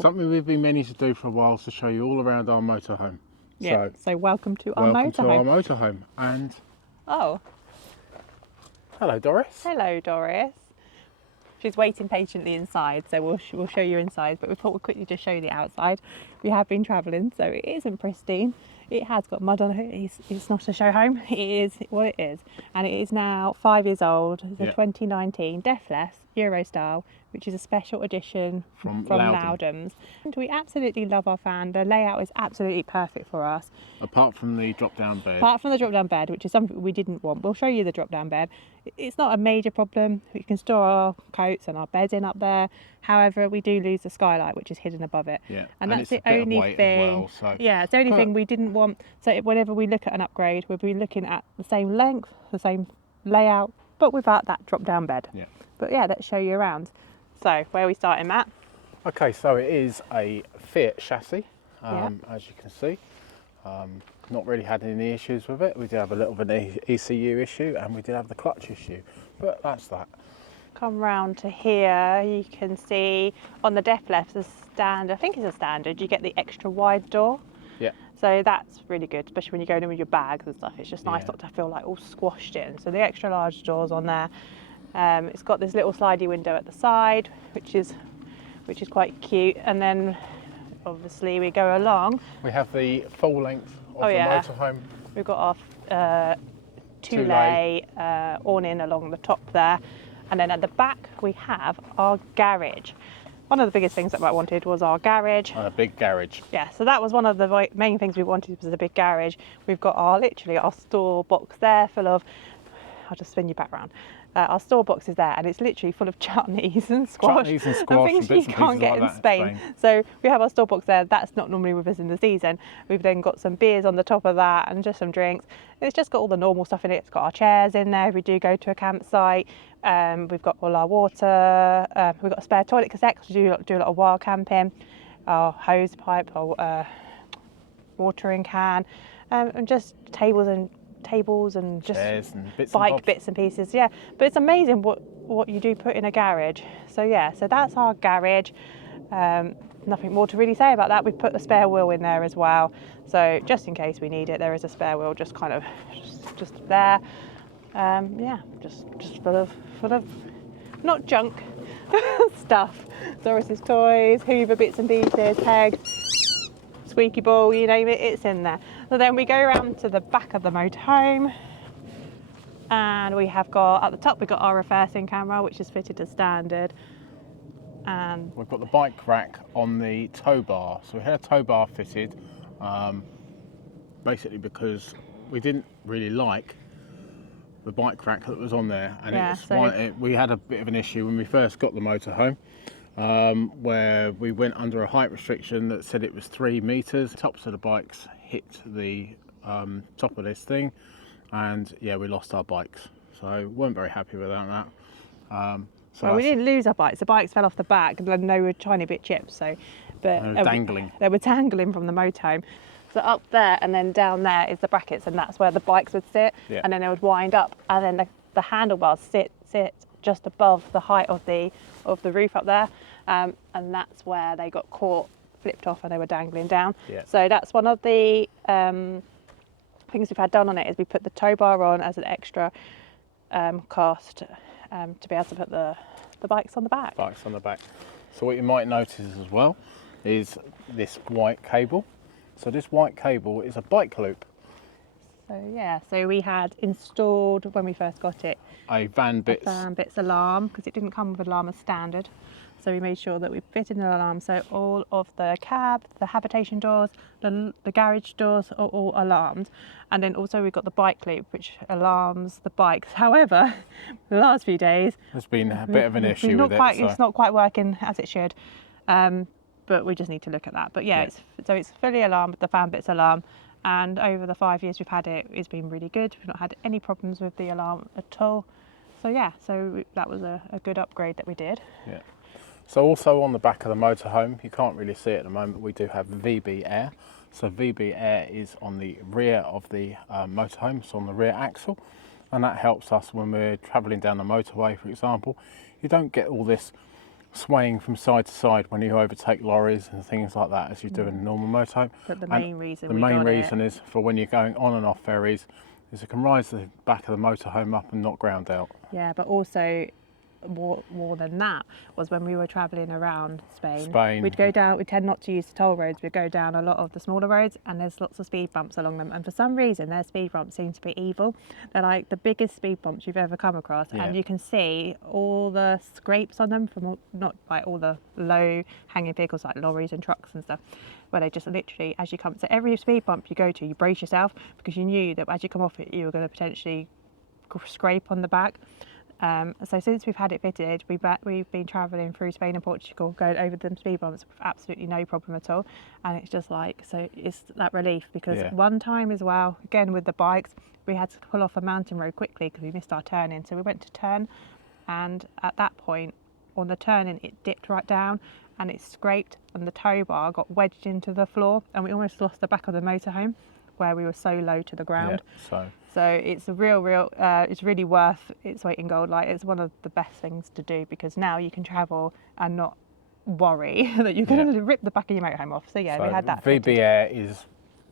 Something we've been meaning to do for a while is to show you all around our motorhome. Yeah, so welcome to our welcome to our motorhome. motorhome. And Oh, hello, Doris. hello Doris. She's waiting patiently inside, so we'll show you inside, but we thought we'd quickly just show you the outside. We have been travelling, so it isn't pristine. It has got mud on it. It's not a show home. It is what it is. And it is now 5 years old. It's a 2019 Dethleffs Eurostyle, which is a special edition from Lowdhams. And we absolutely love our fan. The layout is absolutely perfect for us. Apart from the drop-down bed. Apart from the drop-down bed, which is something we didn't want. We'll show you the drop-down bed. It's not a major problem. We can store our coats and our beds in up there. However, we do lose the skylight, which is hidden above it. Yeah, and that's the only thing. Yeah, it's the only thing we didn't want. So whenever we look at an upgrade, we'll be looking at the same length, the same layout, but without that drop-down bed. Yeah. But yeah, let's show you around. So where are we starting, Matt? Okay, so it is a Fiat chassis, as you can see. Not really had any issues with it. We did have a little bit of an ECU issue, and we did have the clutch issue, but that's that. Come round to here, you can see on the Dethleffs, the standard, I think it's a standard, you get the extra wide door. Yeah. So that's really good, especially when you're going in with your bags and stuff. It's just nice not to feel like all squashed in. So the extra large doors on there. It's got this little slidey window at the side, which is quite cute. And then obviously we go along. We have the full length of the motorhome. We've got our two-lay awning along the top there. And then at the back we have our garage. One of the biggest things that I wanted was our garage. And a big garage. Yeah, so that was one of the main things we wanted, was a big garage. We've got literally our store box there full of, I'll just spin you back round. Our store box is there, and it's literally full of chutneys and squash, and things you can't get in Spain. So we have our store box there. That's not normally with us in the season. We've then got some beers on the top of that and just some drinks. It's just got all the normal stuff in it. It's got our chairs in there if we do go to a campsite. We've got all our water. We've got a spare toilet cassette because we do a lot of wild camping. Our hose pipe, our watering can, and just tables and just and bits and pieces. Yeah, but it's amazing what you do put in a garage. So yeah, so that's our garage. Nothing more to really say about that. We've put a spare wheel in there as well, so just in case we need it, there is a spare wheel just kind of just there. Yeah, just full of not junk stuff. Doris's toys, Hoover bits and pieces, pegs, squeaky ball, you name it, it's in there. So then we go around to the back of the motorhome, and we have got at the top we've got our reversing camera, which is fitted as standard. And we've got the bike rack on the tow bar. So we had a tow bar fitted, basically because we didn't really like the bike rack that was on there, and we had a bit of an issue when we first got the motorhome. Where we went under a height restriction that said it was 3 meters. Tops of the bikes hit the top of this thing, and yeah, we lost our bikes. So weren't very happy without that. Well, we didn't lose our bikes. The bikes fell off the back, and they were tiny bit chips. So, but they were dangling. They were dangling from the motorhome. So up there and then down there is the brackets, and that's where the bikes would sit. Yeah. And then they would wind up, and then the handlebars sit just above the height of the roof up there, and that's where they got caught, flipped off, and they were dangling down. Yeah. So that's one of the things we've had done on it, is we put the tow bar on as an extra cost to be able to put the bikes on the back. Bikes on the back. So what you might notice as well is this white cable. So this white cable is a bike loop. So yeah, so we had installed when we first got it a Van Bits alarm, because it didn't come with alarm as standard. So we made sure that we fitted an alarm, so all of the cab, the habitation doors, the garage doors are all alarmed. And then also we've got the bike loop, which alarms the bikes. However, the last few days there's been a bit of an issue with it. It's not quite working as it should, but we just need to look at that. But yeah, it's fully alarmed, the Van Bits alarm. And over the 5 years we've had it, it's been really good. We've not had any problems with the alarm at all. So yeah, so that was a good upgrade that we did. Yeah. So also on the back of the motorhome, you can't really see it at the moment, we do have VB Air. So VB Air is on the rear of the motorhome, so on the rear axle. And that helps us when we're travelling down the motorway, for example. You don't get all this swaying from side to side when you overtake lorries and things like that, as you do in a normal motorhome. But the main reason is for when you're going on and off ferries, is it can rise the back of the motorhome up and not ground out. Yeah, but also more than that was when we were travelling around Spain. We'd go down, we tend not to use the toll roads, we'd go down a lot of the smaller roads, and there's lots of speed bumps along them, and for some reason their speed bumps seem to be evil. They're like the biggest speed bumps you've ever come across, and you can see all the scrapes on them from not like all the low hanging vehicles like lorries and trucks and stuff, where they just literally, as you come, so every speed bump you go to, you brace yourself, because you knew that as you come off it you were going to potentially scrape on the back. So since we've had it fitted, we've been travelling through Spain and Portugal, going over them speed bumps with absolutely no problem at all. And it's just like, so it's that relief, because one time as well, again with the bikes, we had to pull off a mountain road quickly because we missed our turning. So we went to turn, and at that point on the turning it dipped right down and it scraped, and the tow bar got wedged into the floor, and we almost lost the back of the motorhome where we were so low to the ground. So it's a real, it's really worth its weight in gold. Like, it's one of the best things to do, because now you can travel and not worry that you're going to rip the back of your motorhome off. So we had that VB fitted. Air is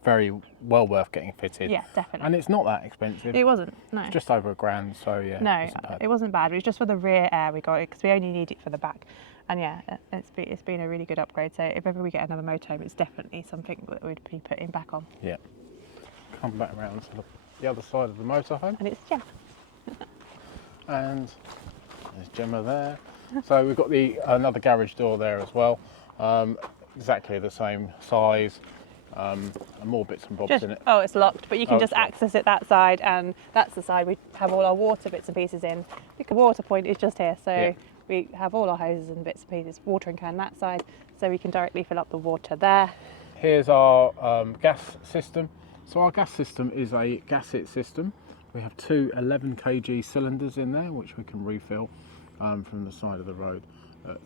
very well worth getting fitted. Yeah, definitely. And it's not that expensive. It wasn't, no. It's just over £1,000, so yeah. No, it wasn't bad. It was just for the rear air we got it, because we only need it for the back. And yeah, it's been a really good upgrade. So if ever we get another motorhome, it's definitely something that we'd be putting back on. Yeah. Come back around to the other side of the motorhome. And it's Gemma. And there's Gemma there. So we've got another garage door there as well. Exactly the same size. And more bits and bobs in it. Oh, it's locked, but you can just access it that side, and that's the side we have all our water bits and pieces in. The water point is just here, so we have all our hoses and bits and pieces, watering can that side, so we can directly fill up the water there. Here's our gas system. So our gas system is a gas-it system. We have two 11 kg cylinders in there, which we can refill from the side of the road at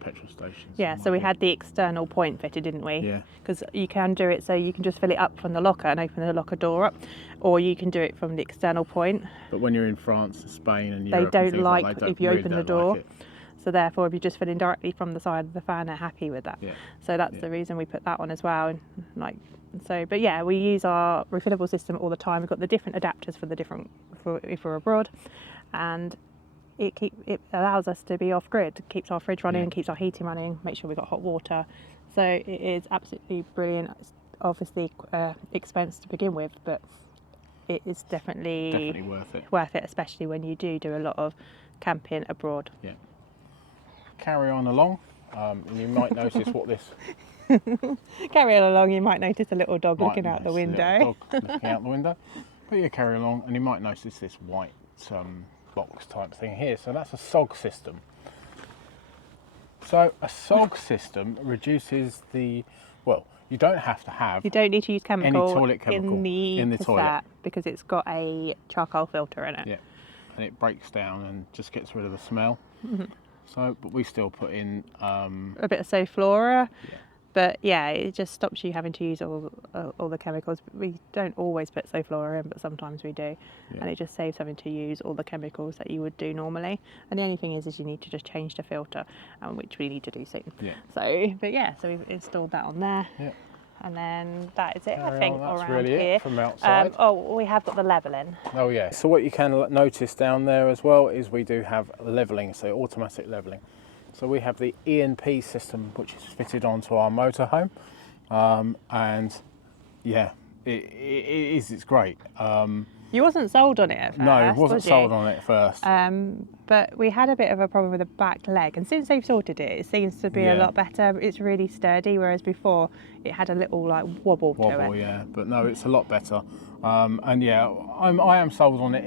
petrol stations. Yeah, so we had the external point fitted, didn't we? Yeah. Because you can do it so you can just fill it up from the locker and open the locker door up, or you can do it from the external point. But when you're in France and Spain and Europe, they don't like if you open the door. Like, so therefore, if you just fill in directly from the side of the fan, they're happy with that. Yeah. So that's the reason we put that on as well. And but yeah, we use our refillable system all the time. We've got the different adapters for if we're abroad, and it allows us to be off grid. It keeps our fridge running, keeps our heating running, make sure we've got hot water. So it is absolutely brilliant. It's obviously expense to begin with, but it is definitely worth it, especially when you do a lot of camping abroad. Yeah. Carry on along, and you might notice what this. Carry on along, you might notice a little dog looking out the window. Looking out the window. But you carry along, and you might notice this white box type thing here. So that's a SOG system. So a SOG system reduces the, you don't have to have. You don't need to use any toilet chemical in the toilet because it's got a charcoal filter in it. Yeah, and it breaks down and just gets rid of the smell. So, but we still put in a bit of Soflora. But yeah, it just stops you having to use all the chemicals. We don't always put Soflora in, but sometimes we do. And it just saves having to use all the chemicals that you would do normally. And the only thing is you need to just change the filter, which we need to do soon. So we've installed that on there. And then that is it, I think, around really here. It from outside. We have got the levelling. Oh yeah. So what you can notice down there as well is we do have levelling, so automatic levelling. So we have the E&P system, which is fitted onto our motorhome, and yeah, it's great. You wasn't sold on it at first. No, I wasn't sold on it at first. But we had a bit of a problem with the back leg, and since they've sorted it, it seems to be a lot better. It's really sturdy, whereas before it had a little wobble to it. Yeah, but no, it's a lot better. And yeah, I am sold on it.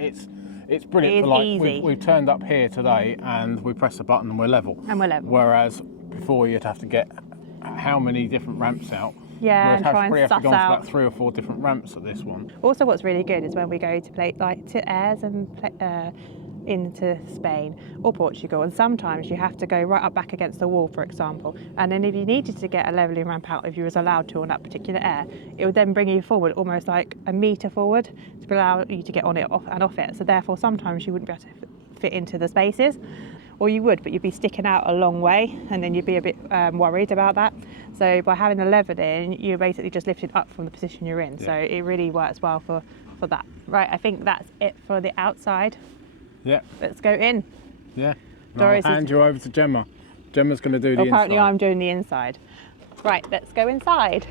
It's brilliant. Easy. We've turned up here today and we press a button and we're level. Whereas before you'd have to get how many different ramps out. Yeah, and try and have suss to go out. about 3 or 4 different ramps at this one. Also, what's really good is when we go to play to Airs and into Spain or Portugal, and sometimes you have to go right up back against the wall, for example, and then if you needed to get a levelling ramp out, if you was allowed to on that particular air, it would then bring you forward almost like a metre forward to allow you to get on it off it. So therefore sometimes you wouldn't be able to fit into the spaces. or you would, but you'd be sticking out a long way, and then you'd be a bit worried about that. So by having the levered in, you're basically just lifted up from the position you're in. So it really works well for that. Right, I think that's it for the outside. Yeah. Let's go in. Yeah. Doris I'll hand you over to Gemma. Gemma's going to do the inside. Apparently I'm doing the inside. Right, let's go inside.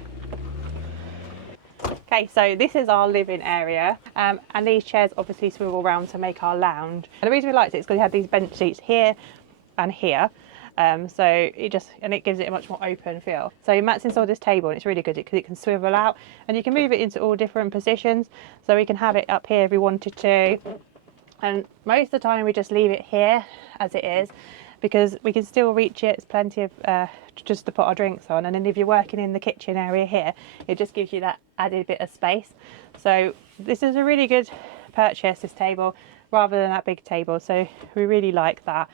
Okay, so this is our living area, and these chairs obviously swivel around to make our lounge. And the reason we liked it is because we had these bench seats here and here, so it gives it a much more open feel. So Matt's installed this table, and it's really good because it can swivel out, and you can move it into all different positions. So we can have it up here if we wanted to, and most of the time we just leave it here as it is, because we can still reach it. It's plenty of just to put our drinks on, and then if you're working in the kitchen area here, it just gives you that added bit of space. So this is a really good purchase, this table, rather than that big table, so we really like that.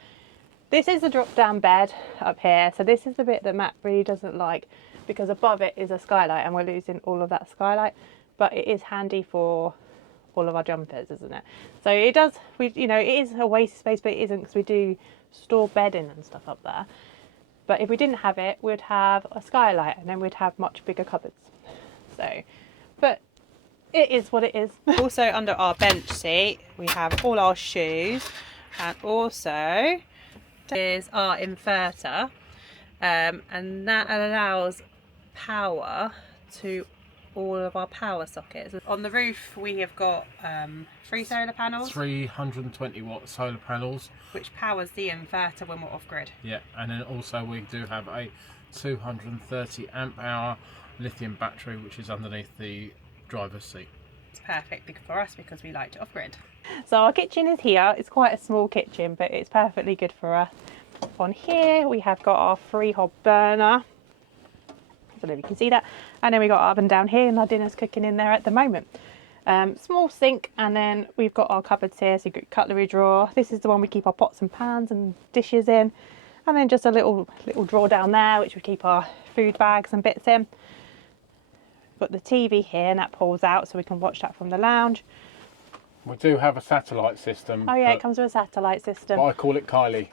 This is a drop down bed up here, so this is the bit that Matt really doesn't like, because above it is a skylight and we're losing all of that skylight, but it is handy for all of our jumpers, isn't it? So it does, it is a waste of space, but it isn't, because we do store bedding and stuff up there. But if we didn't have it, we'd have a skylight, and then we'd have much bigger cupboards. So, but it is what it is. Also under our bench seat, we have all our shoes, and also is our inverter, and that allows power to all of our power sockets. On the roof we have got 3 solar panels, 320 watt solar panels, which powers the inverter when we're off grid. Yeah, and then also we do have a 230 amp hour lithium battery, which is underneath the driver's seat. It's perfect for us because we like it off grid. So our kitchen is here. It's quite a small kitchen, but it's perfectly good for us. On here we have got our 3-hob burner. I don't know if you can see that. And then we got our oven down here, and our dinner's cooking in there at the moment. Small sink, and then we've got our cupboards here. So you've got cutlery drawer. This is the one we keep our pots and pans and dishes in. And then just a little drawer down there, which we keep our food bags and bits in. Got the TV here, and that pulls out so we can watch that from the lounge. We do have a satellite system. Oh yeah, it comes with a satellite system. I call it Kylie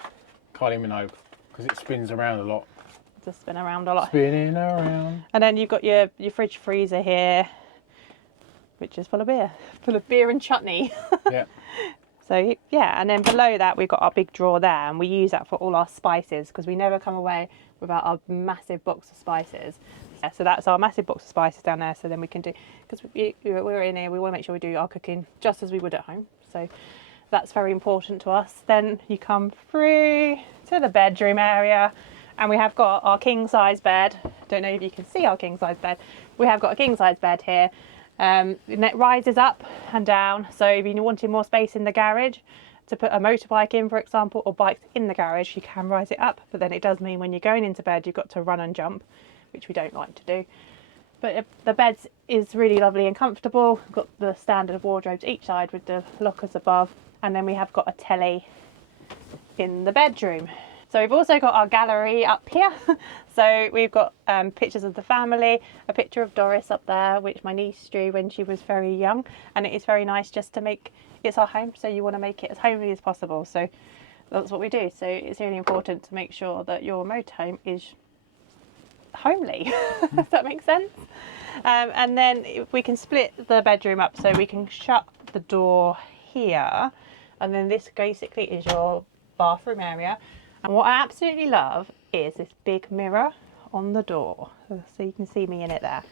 Minogue, because it spins around a lot. To spin around a lot. Spinning around. And then you've got your fridge freezer here, which is full of beer and chutney. Yeah. So yeah, and then below that we've got our big drawer there, and we use that for all our spices, because we never come away without our massive box of spices. Yeah, so that's our massive box of spices down there. So then we can do, because we're in here, we want to make sure we do our cooking just as we would at home. So that's very important to us. Then you come through to the bedroom area, and we have got our king size bed. Don't know if you can see our king size bed. We have got a king size bed here. And it rises up and down. So if you wanted more space in the garage to put a motorbike in, for example, or bikes in the garage, you can rise it up. But then it does mean when you're going into bed, you've got to run and jump, which we don't like to do. But the bed is really lovely and comfortable. We've got the standard wardrobes each side with the lockers above. And then we have got a telly in the bedroom. So we've also got our gallery up here. So we've got pictures of the family, a picture of Doris up there, which my niece drew when she was very young. And it is very nice just to make, it's our home, so you want to make it as homely as possible. So that's what we do. So it's really important to make sure that your motorhome is homely. Does that make sense? And then if we can split the bedroom up, so we can shut the door here. And then this basically is your bathroom area. And what I absolutely love is this big mirror on the door, so you can see me in it there.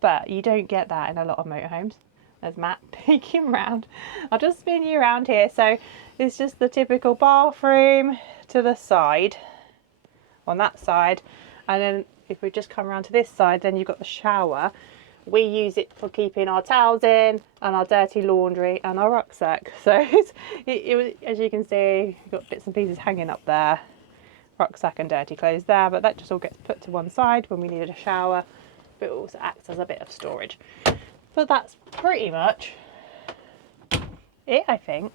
But you don't get that in a lot of motorhomes. There's Matt peeking round. I'll just spin you around here. So it's just the typical bathroom to the side, on that side. And then if we just come around to this side, then you've got the shower. We use it for keeping our towels in, and our dirty laundry, and our rucksack. So as you can see, you've got bits and pieces hanging up there. Rucksack and dirty clothes there, but that just all gets put to one side when we need a shower, but it also acts as a bit of storage. But that's pretty much it, I think.